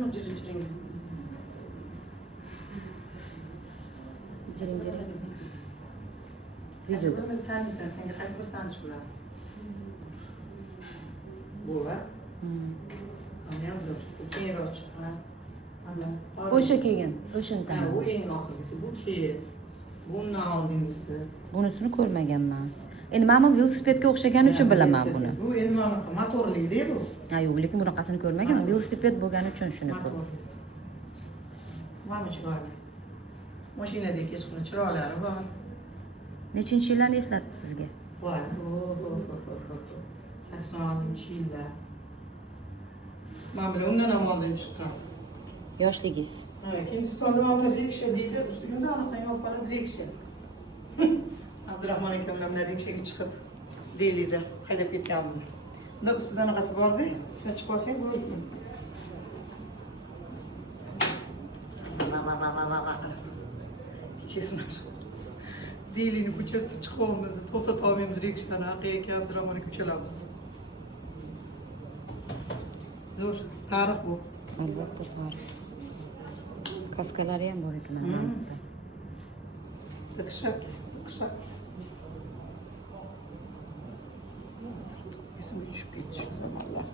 mı cırın cırın? Cırın cırın. Qaysi birini taniysan? Senga qaysi bir tanish bo'ladi? Bu va? Ana ham zo'r. Bu keyinroq chiqqan. Ana. O'sha keyin, o'shani Ha, tanladim. bu eng oxirgisi. Bu keyin. Bundan oldingisi. Bunisini ko'rmaganman. Endi men bu velosipedga o'xshagani uchun bilaman buni. Bu endi mana motorli-da bu. Ha, yo'q, lekin bunaqasini ko'rmaganman. Velosiped bo'lgani uchun shuni ko'rdim. Motorli. Mana chiroyli. Mashinadagi kechqurun chiroylari bor. Nechinchi yillarni eslatdi sizga? Voy, 80-yillar. Men bilan undan ham oldin chiqqan. Yoshligingiz. Ha, Hindistonda mana bu riksha deydi, ustigimda anaqa yo'qolib riksha. Abdurahmon akam bilan rikshaga chiqib Delida haydab ketganmiz. Unda ustida anaqasi bor-da, shuni chiqib olsak bo'ldi. Kechasini Delini ko'chasida chiqamiz, to'xtata olmaymiz rikshani, haqiqiy Abdurahmon aka uchalamiz. Zo'r, tarix bu. Albatta, tarix. Kaskalari ham bor ekan mana bu yerda. Daqshat. Esimga tushib ketdi shu zamonlar.